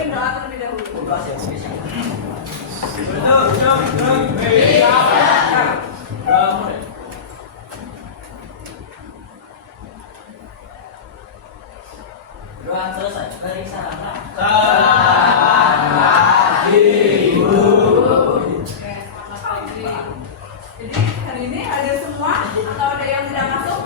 pimpin doa terlebih dahulu. Doa selesai. Beri salam. Jadi hari ini ada semua atau ada yang tidak masuk?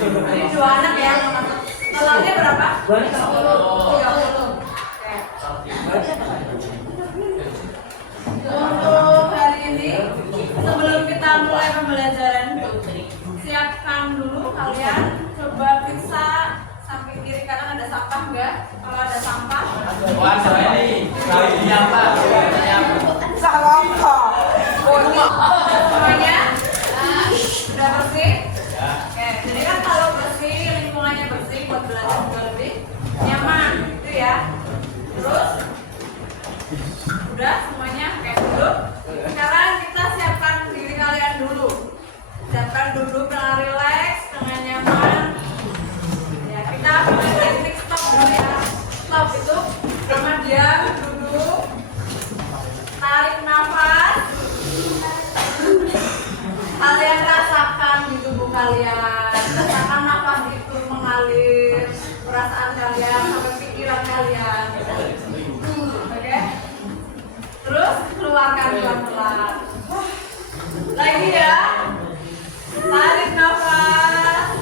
Jadi 2 anak ya. Totalnya berapa? 30. Untuk hari ini, sebelum kita mulai pembelajaran, siapkan dulu kalian coba periksa samping kiri kanan ada sampah enggak? Kalau ada sampah, semuanya sudah bersih. Oke, jadi kan kalau bersih, lingkungannya bersih buat belajar juga lebih nyaman, gitu ya. Terus udah semuanya kayak dulu. Sekarang kita siapkan diri kalian dulu. Siapkan duduk dengan rileks, dengan nyaman. Ya, kita pakai teknik stop dulu ya. Stop itu sama diam, duduk, tarik nafas. Kalian rasakan di tubuh kalian, rasakan nafas itu mengalir, perasaan kalian sampai pikiran kalian. Oke? Terus keluarkan pelan-pelan. Lagi ya. Tarik nafas.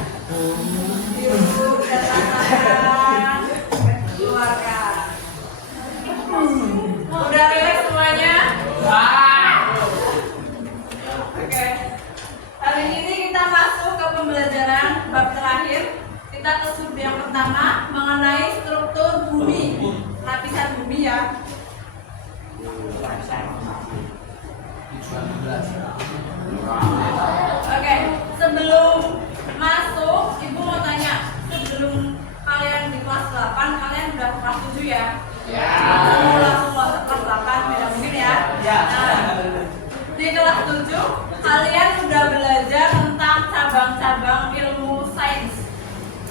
Duduk dan rasakan. Keluarkan. Udah rileks semuanya? Oke. Hari ini kita masuk ke pembelajaran bab terakhir. Kita ke sub yang pertama mengenai struktur bumi, lapisan bumi ya. Oke, sebelum masuk, Ibu mau tanya, sebelum kalian di kelas 8, kalian udah ke kelas 7 ya? Ya. Langsung masuk kelas 8, beda mungkin ya? Ya. Nah, di kelas 7, kalian udah belajar tentang cabang-cabang ilmu sains.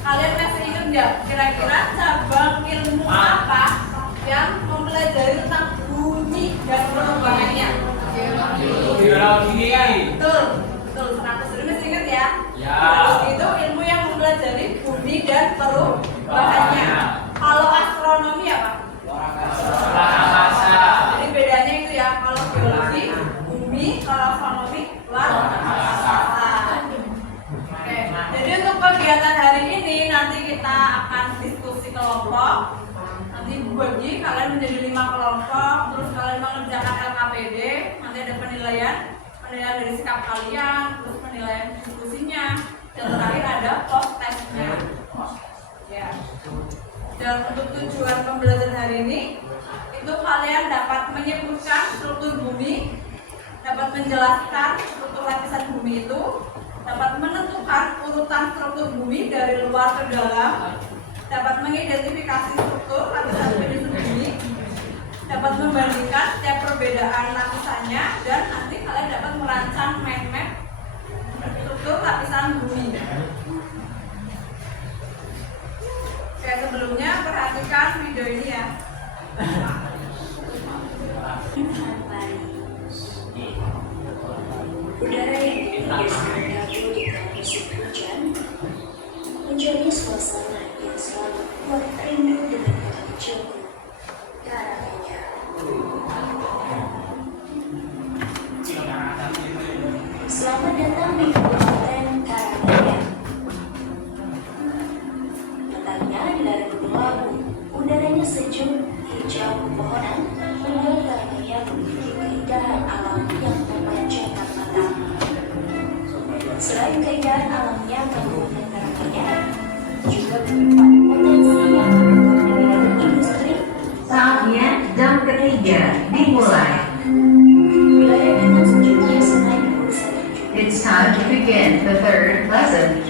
Kalian masih ingat nggak? Kira-kira cabang ilmu apa yang mempelajari tentang bumi dan perubahannya? Geologi. Betul, betul. 100 ini masih ingat ya? Ya. Itu ilmu yang mempelajari bumi dan perubahannya. Kalau astronomi apa? Angkasa. Jadi bedanya itu ya. Kalau geologi bumi, kalau astronomi luar angkasa. Oke. Jadi untuk kegiatan hari ini nanti kita akan diskusi kelompok. Nanti bagi kalian menjadi 5 kelompok, terus kalian mengerjakan LKPD, nanti ada penilaian dari sikap kalian, terus penilaian diskusinya, dan terakhir ada post testnya. Ya. Dan untuk tujuan pembelajaran hari ini, itu kalian dapat menyebutkan struktur bumi, dapat menjelaskan struktur lapisan bumi itu, dapat menentukan urutan struktur bumi dari luar ke dalam, dapat mengidentifikasi struktur lapisan penyusun bumi, dapat membandingkan setiap perbedaan lapisannya, dan nanti kalian dapat merancang mind map struktur lapisan bumi. Oke, sebelumnya perhatikan video ini ya. Udara yang dingin mengganggu di tengah musim hujan menjadi suasana yang selalu kuat rindu dengan kota kecilku, Karanganyar. Selamat datang di Kabupaten Karanganyar. Letaknya di lereng Gunung Lawu, udaranya sejuk, hijau, pepohonan membuat Karanganyar memiliki keindahan alam yang memanjakan mata. Selain keindahan alamnya, Kabupaten Karanganyar juga menyimpan potensi yang mendukung bidang industri. Saatnya jam ketiga dimulai. Wilayah dengan sejumlah sungai berusaha It's time to begin the third lesson.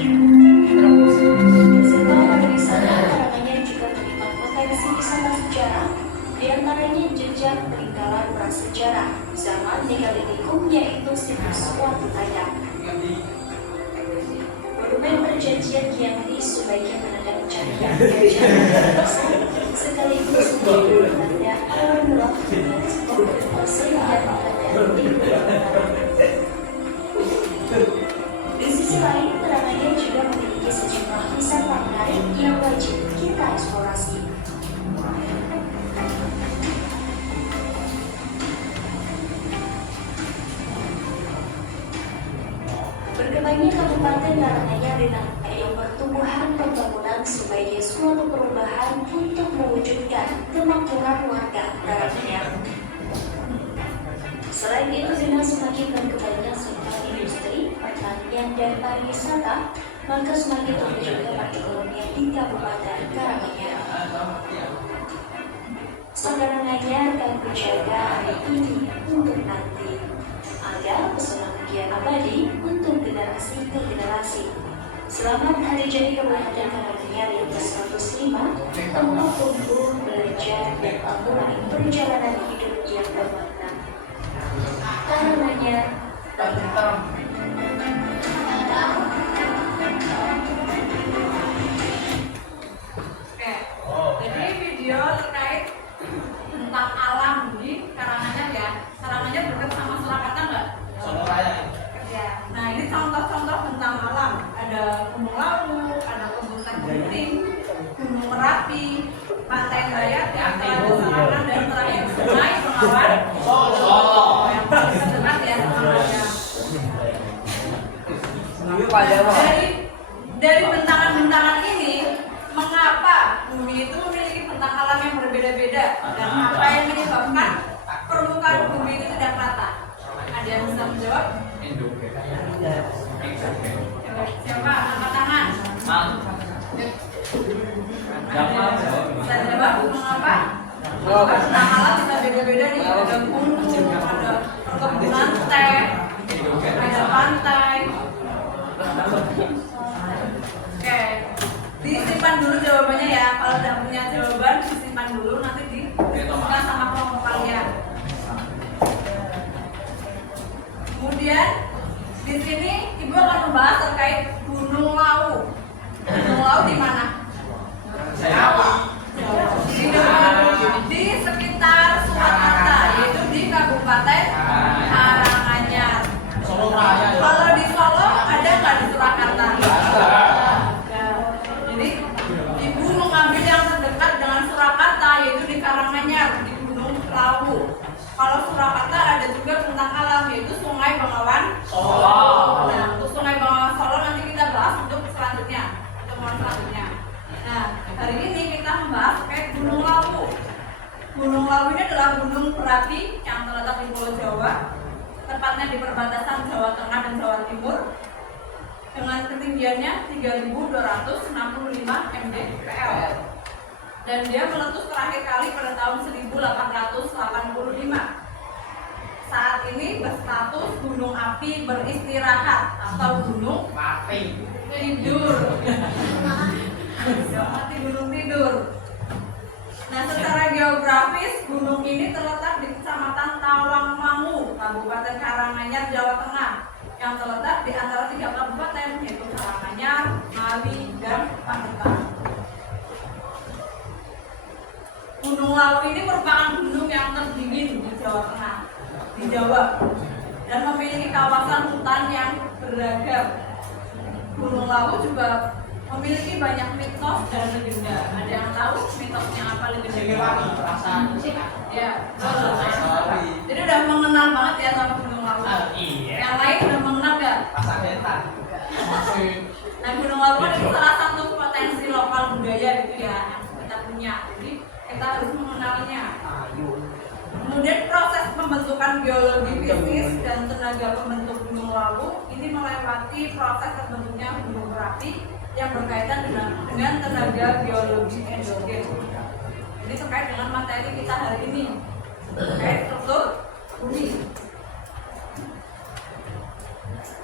Serta pariwisata Karanganyar juga menyimpan potensi wisata sejarah, di antaranya jejak peninggalan prasejarah. yang terjadi sekaligus menjadi tanda alam roh yang berkuasa dan ada di Di sisi lain, Karanganyar juga memiliki sejumlah wisata menarik yang wajib kita eksplorasi. Berkembangnya Kabupaten Karanganyar ditandai pertumbuhan pembangunan sebagai suatu perubahan untuk mewujudkan kemakmuran warga Karanganyar. Selain itu, dengan semakin berkembangnya sektor industri, pertanian, dan pariwisata, maka semakin tumbuh juga perekonomian di Kabupaten Karanganyar. Karanganyar akan menjaga hari ini untuk nanti, agar pesona menjadi abadi untuk generasi ke generasi. Selamat Hari Jadi Kabupaten Karanganyar yang ke-105, tempat tumbuh, belajar, dan memulai perjalanan hidup yang bermakna. Karanganyar, Oke, jadi video terkait tentang alam di Karanganyar ya. Karanganyar dekat sama Surakarta nggak? Solo Raya. Ya. Nah ini contoh-contoh tentang alam. Ada Gunung Lawu, ada Kebun Gunting, Gunung Merapi, Pantai Raya, Telaga Sarangan, dan terakhir Sungai Bengawan. Solo. Yang paling terdekat ya sama Raya. Dari bentangan-bentangan ini, mengapa bumi itu memiliki bentang alam yang berbeda-beda dan apa yang menyebabkan permukaan bumi itu tidak rata? Ada yang bisa menjawab? Siapa? Angkat tangan. Bisa jawab mengapa? Bentang alam bisa beda-beda nih. Ada gunung, ada perkebunan teh, ada pantai. Oke, disimpan dulu jawabannya ya. Kalau udah punya jawaban, disimpan dulu, nanti didiskusikan sama kelompok kalian. Kemudian di sini Ibu akan membahas terkait Gunung Lawu. Gunung Lawu di mana? Di sekitar Surakarta, yaitu di Kabupaten Karanganyar. Solo Raya. Kalau di Solo ada nggak di Surakarta? Jadi Ibu mengambil yang terdekat dengan Surakarta, yaitu di Karanganyar, di Gunung Lawu. Kalau Surakarta ada juga bentang alam, yaitu Sungai Bengawan Solo. Nah, untuk Sungai Bengawan Solo nanti kita bahas untuk selanjutnya, pertemuan selanjutnya. Nah, hari ini kita membahas terkait Gunung Lawu. Gunung Lawu ini adalah gunung berapi yang terletak di Pulau Jawa, tepatnya di perbatasan Jawa Tengah dan Jawa Timur, dengan ketinggiannya 3.265 mdpl. Dan dia meletus terakhir kali pada tahun 1885. Saat ini berstatus gunung api beristirahat atau gunung Mati. tidur. Mati gunung tidur. Nah, secara geografis gunung ini terletak di Kecamatan Tawangmangu, Kabupaten Karanganyar, Jawa Tengah, yang terletak di antara 3 kabupaten, yaitu Karanganyar, Ngawi, dan Pacitan. Gunung Lawu ini merupakan gunung yang terdingin di Jawa Tengah, di Jawa, dan memiliki kawasan hutan yang beragam. Gunung Lawu juga memiliki banyak mitos dan legenda. Ada yang tahu mitosnya apa, legendanya? Perasaan. Ya, betul. Jadi udah mengenal banget ya sama Gunung Lawu. Iya. Yang lain udah mengenal nggak? Pasang dental. Nah, Gunung Lawu kan itu salah satu potensi lokal budaya gitu ya yang kita punya. Jadi kita harus mengenalnya. Kemudian proses pembentukan geologi fisis dan tenaga pembentuk Gunung Lawu ini melewati proses terbentuknya gunung berapi yang berkaitan dengan tenaga geologi endogen. Ini terkait dengan materi kita hari ini, terkait struktur bumi.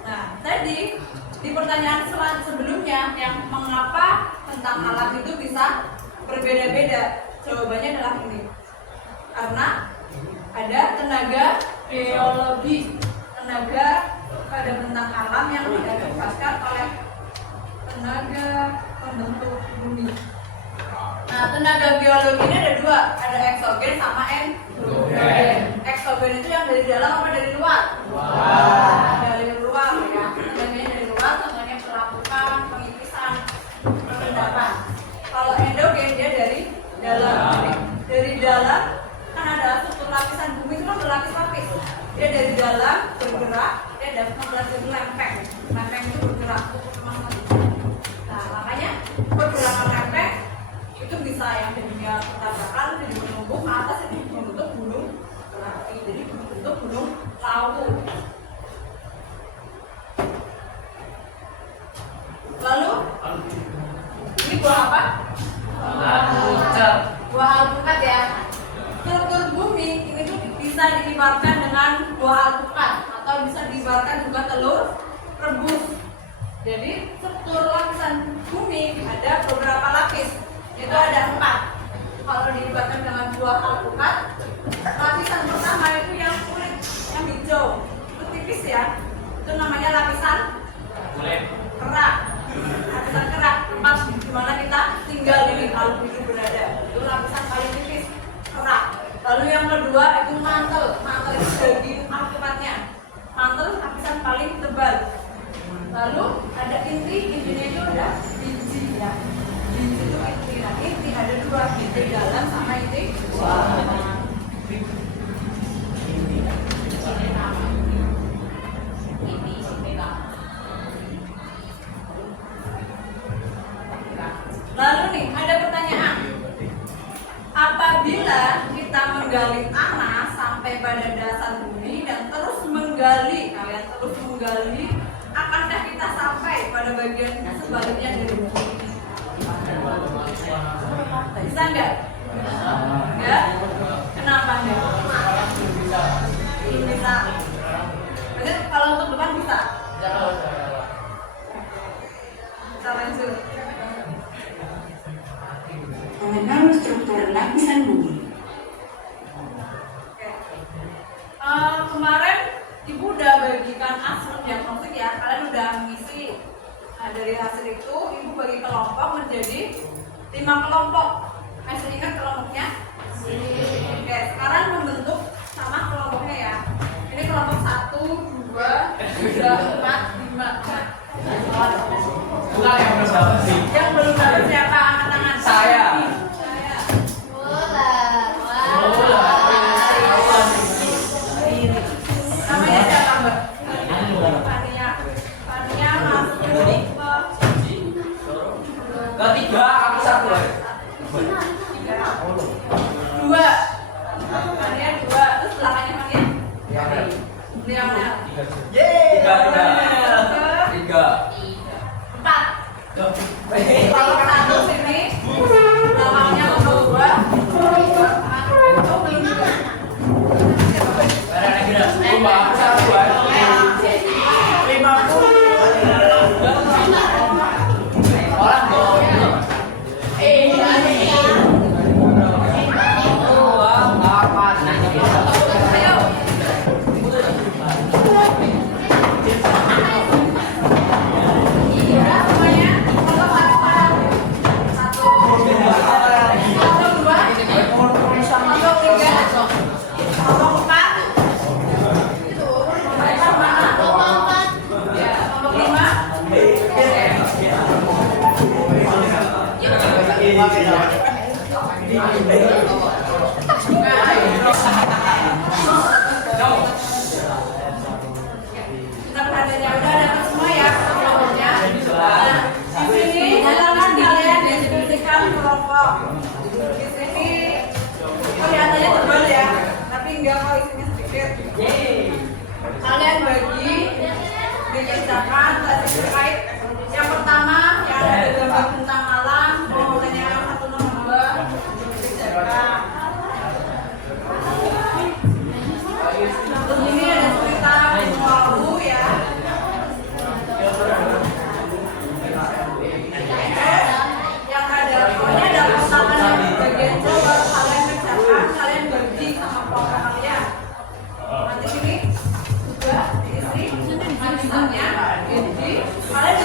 Nah, tadi di pertanyaan sebelumnya yang mengapa tentang alam itu bisa berbeda-beda, jawabannya adalah ini. Karena ada tenaga geologi, tenaga pada bentang alam yang diakibatkan oleh tenaga pembentuk bumi. Nah, tenaga biologi ini ada dua, ada eksogen sama endogen. Eksogen itu yang dari dalam apa dari luar? Dari luar ya. Tenaganya dari luar, contohnya pelapukan, pengipisan, pengendapan. Kalau endogen dia dari dalam. Dari dalam kan ada struktur lapisan bumi itu kan berlapis-lapis. Dia dari dalam bergerak, dia ada mempelajari lempeng. Lempeng itu bergerak untuk masuk. Nah, makanya pergerakan lempeng itu bisa yang jadinya ketabakan, jadi menumpuk ke atas, jadi membentuk gunung berapi, jadi membentuk gunung lawu. Lalu ini buah apa? Buah alpukat ya. Struktur bumi ini tuh bisa diibaratkan dengan buah alpukat atau bisa diibaratkan juga telur rebus. Jadi struktur lapisan bumi ada beberapa lapis, itu ada 4. Kalau diibaratkan dengan buah alpukat, lapisan pertama itu yang kulit, yang hijau, itu tipis ya, itu namanya lapisan kerak. Lapisan kerak, tempat di mana kita tinggal ini kalau hidup berada, itu lapisan paling tipis, kerak. Lalu yang kedua itu mantel, mantel itu daging alpukatnya, mantel lapisan paling tebal. Lalu ada inti, intinya itu ada biji ya. Biji itu inti, nah inti ada 2, inti dalam sama inti luar. Lalu nih ada pertanyaan, apabila kita menggali tanah sampai pada dasar bumi dan terus menggali, kalian terus menggali, akankah kita sampai pada bagian sebaliknya dari bumi? Bisa nggak? Ya? Kenapa nih? Bisa. Berarti kalau untuk depan bisa? Bisa lanjut. Mengenal struktur lapisan bumi. Kemarin Ibu udah bagikan asal diagnostik ya, kalian udah mengisi. Nah, dari hasil itu Ibu bagi kelompok menjadi 5 kelompok. Masih ingat kelompoknya? Oke, sekarang membentuk sama kelompoknya ya. Ini kelompok 1, 2, 3, 4, 5. Bukan yang belum dapat sih. Yang belum dapat siapa? Angkat tangan. Saya. Namanya siapa Mbak? Fania. Fania masuk Ketiga aku 1. 2. Fania 2. Terus belakangnya Fania? Lionel. Tiga. 4. Kalau 1 sini, belakangnya nomor 2. Oh, belum juga. Kita perhatiannya udah dapat semua ya kelompoknya. Nah, di sini silakan kalian diskusikan kelompok. Di sini kelihatannya tebal ya, tapi enggak kok isinya sedikit. Kalian bagi, dikerjakan tadi terkait. Yang pertama yang ada gambar tentang alam, kelompoknya yang 1 nomor 2 dikerjakan. Terus ini ada cerita Gunung ya. Yang ada pokoknya ada kotakan di bagian bawah, kalian kerjakan, kalian bagi sama kelompok kalian. Nanti sini juga diisi tulisannya, jadi kalian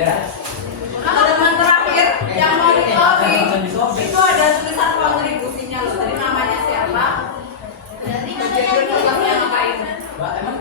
Ya. Teman terakhir yang mau di-copy itu ada tulisan kontribusinya loh. Jadi namanya siapa? Jadi tugasnya ngapain? Emang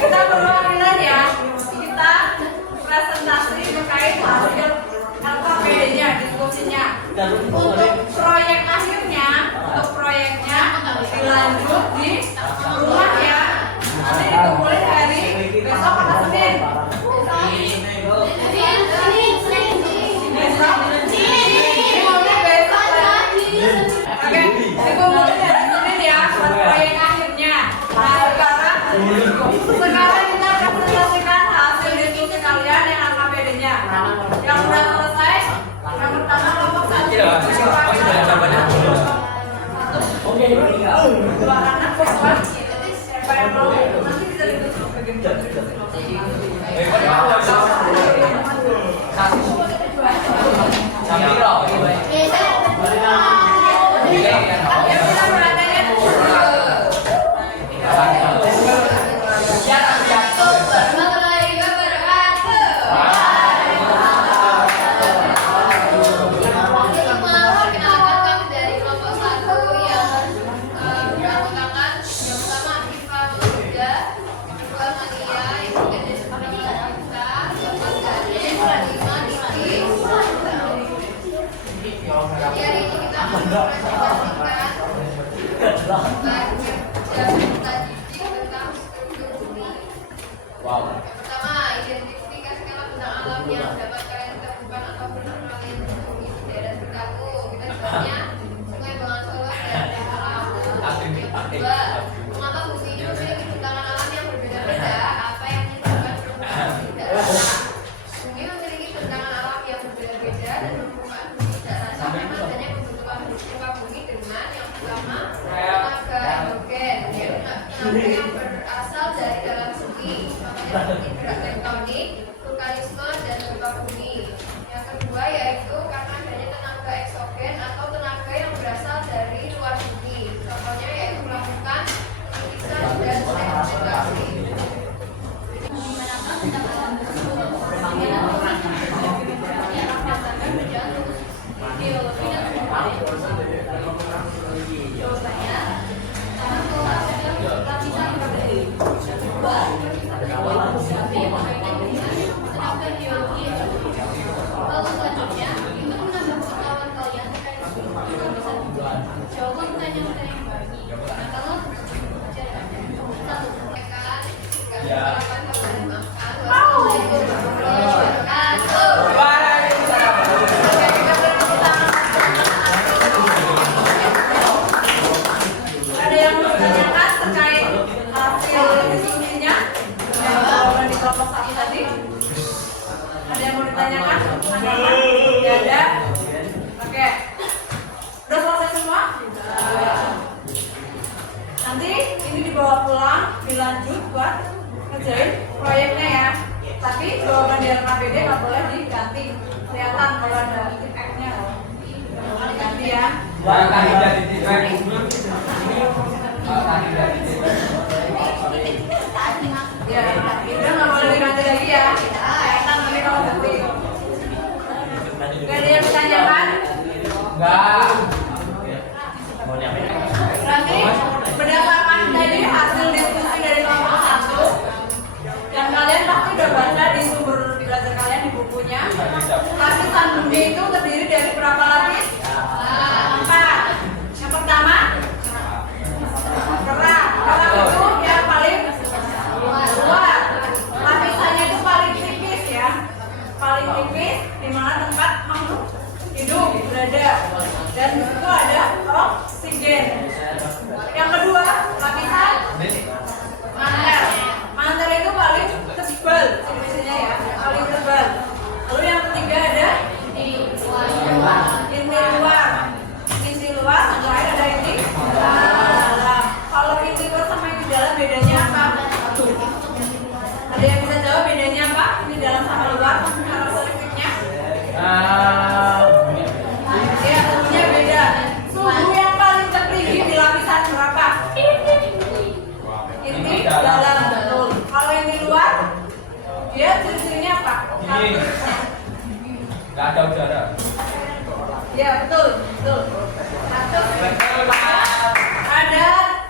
Kita perwakilan ya. Kita presentasi terkait hasil LKPD-nya, diskusinya. Untuk proyek akhirnya, untuk proyeknya dilanjut di rumah ya. Nanti dikumpulin hari besok atau Senin. Oke, dikumpulin hari Senin ya buat proyek akhirnya. Nah sekarang kita presentasikan hasil diskusi kalian yang LKPD-nya. Yang sudah selesai, yang pertama kelompok 1 Iya, masih banyak jawabannya. Oke, tinggal. Dua anak siswa. Siapa yang mau? Nanti bisa ditutup ke gini. Samiro. Yang bisa berlatanya Wow. Pertama, identifikasikan benda alam yang dapat kalian temukan atau pernah kalian temui di daerah tertentu. Kita contohnya Sungai Bengawan Solo dan daerah alam. Yang kedua, mengapa bumi ini memiliki bentangan alam yang berbeda-beda? Apa yang menyebabkan permukaan bumi tidak rata? Bumi memiliki bentangan alam yang berbeda-beda dan permukaan bumi tidak rata karena adanya pembentukan muka bumi dengan yang pertama tenaga endogen, tenaga yang berasal dari dalam bumi, seperti gerak tektonik, vulkanisme, dan gempa bumi. Yang kedua yaitu karena adanya tenaga eksogen atau tenaga yang berasal dari luar bumi. Contohnya yaitu melakukan penipisan dan sedimentasi. Ada yang mau ditanyakan terkait hasil diskusinya yang jawaban di kelompok satu tadi? Ada yang mau ditanyakan? Tidak ada. Oke. Udah selesai semua? Nanti ini dibawa pulang, dilanjut buat ngerjain proyeknya ya. Tapi jawaban di LKPD nggak boleh diganti. Kelihatan kalau ada titiknya. Diganti ya. Bahkan tidak dititik. Bahkan tidak dititik. Ya, udah nggak boleh diganti lagi ya. Kelihatan nanti kalau ketik. Gak ada yang ditanyakan? Enggak. Nanti berdasarkan tadi hasil diskusi dari kelompok satu yang kalian pasti udah baca di sumber belajar kalian di bukunya. Lapisan bumi itu terdiri dari berapa lapis? 4. Yang pertama kerak. Kerak itu yang paling luar. Lapisannya itu paling tipis ya. Paling tipis di mana tempat makhluk hidup berada. Dan di situ ada oksigen. Yang kedua, lapisan mantel. Mantel itu paling tebal definisinya ya, paling tebal. Lalu yang ketiga ada inti luar. Inti luar, terakhir ada inti dalam. Kalau inti luar sama inti dalam bedanya apa? Ada yang bisa jawab bedanya apa? Inti dalam sama luar, karakteristiknya? Ya, tentunya beda. Suhu yang paling tertinggi di lapisan berapa? Inti dalam, betul. Kalau inti luar, dia ciri-cirinya apa? Enggak ada udara. Ya, betul, betul. Satu, ada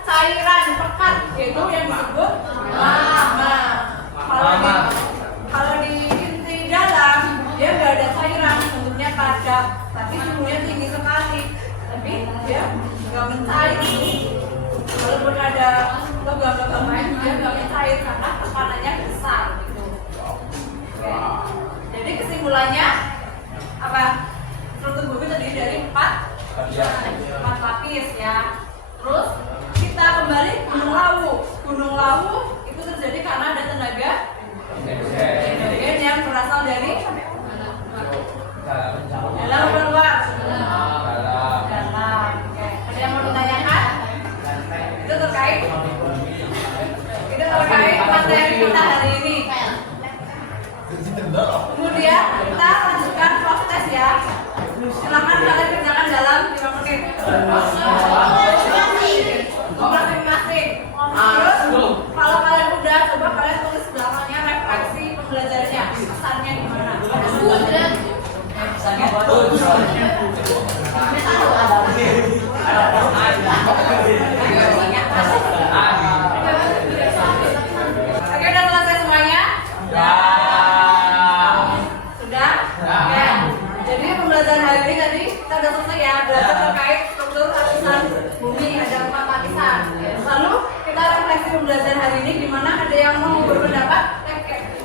cairan pekat, yaitu yang disebut lava. Kalau di inti dalam, dia nggak ada cairan, bentuknya padat, tapi suhunya tinggi sekali. Tapi dia nggak mencair. Walaupun ada logam-logam lain, dia nggak mencair karena tekanannya besar. Gitu. Oke. Jadi kesimpulannya apa? Struktur bumi terdiri dari 4 lapis ya. Terus kita kembali Gunung Lawu. Gunung Lawu itu terjadi karena ada tenaga hidrogen yang berasal dari dalam atau luar?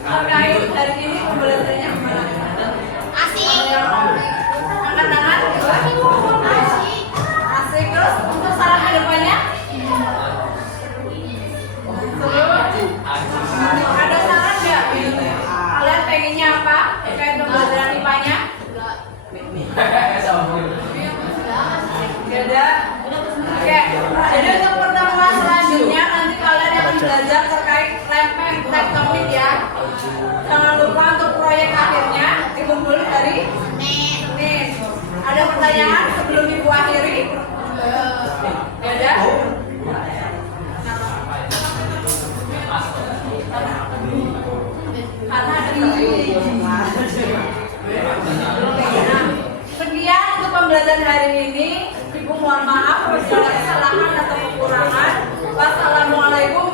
terkait hari ini pembelajarannya gimana? Asik. Angkat tangan. Asik. Terus untuk saran kedepannya? Ada saran nggak? Kalian pengennya apa terkait pembelajaran IPA-nya? Gak ada. Oke. Jadi untuk pertemuan selanjutnya nanti kalian akan belajar terkait lempeng tektonik ya. Jangan lupa untuk proyek akhirnya dikumpul dari Senin. Ada pertanyaan sebelum ibu akhiri? Gak ada. Karena ada sekian untuk pembelajaran hari ini. Ibu mohon maaf apabila ada kesalahan atau kekurangan. Wassalamualaikum